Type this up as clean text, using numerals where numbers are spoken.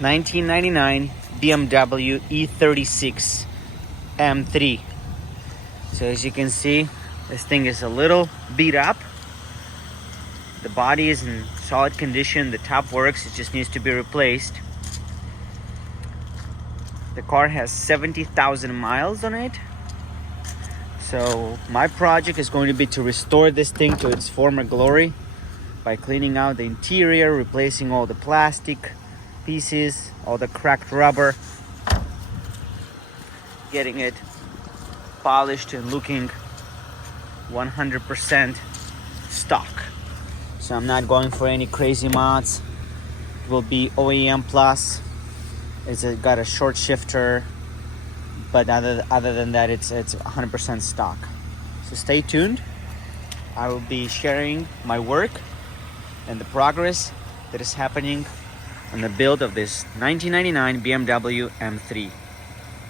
1999 BMW e36 M3. So as you can see, this thing is a little beat up. The body is in solid condition. The top works, it just needs to be replaced. The car has 70,000 miles on it. So my project is going to be to restore this thing to its former glory by cleaning out the interior, replacing all the plastic pieces, all the cracked rubber, getting it polished and looking 100% stock. So I'm not going for any crazy mods. It will be OEM plus. It's got a short shifter, but other than that, it's 100% stock. So stay tuned. I will be sharing my work and the progress that is happening on the build of this 1999 BMW M3.